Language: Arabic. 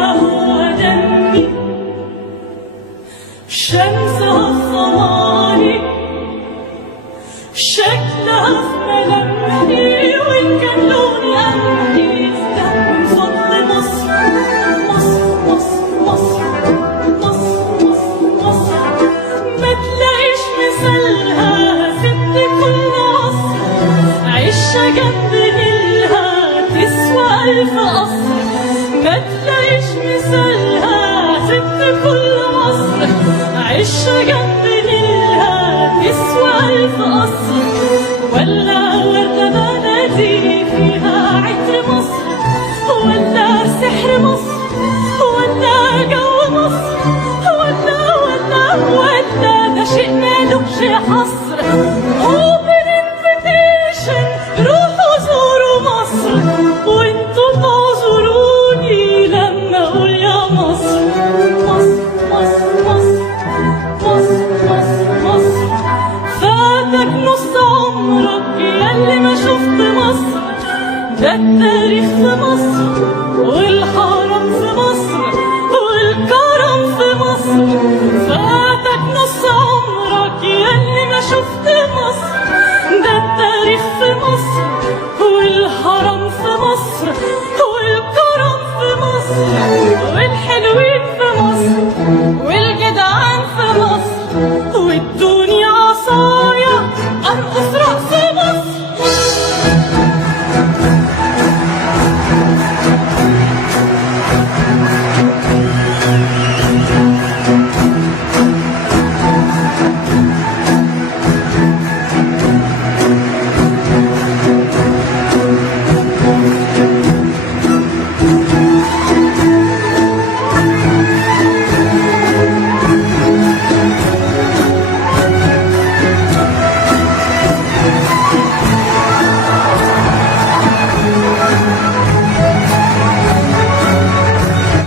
لونها هو دمي، شمسها الصواني، شكلها في ملامحي، وإن كان لوني قمحي ده من فضل مصر. مصر مصر مصر مصر مصر مصر، ما تلاقيش مثالها ست كل عصر، عيشة جنب نيلها تسوى ألف قصر. ما تلاقيش مثالها ست كل عصر، عيشة جنب نيلها تسوى ألف قصر. ولا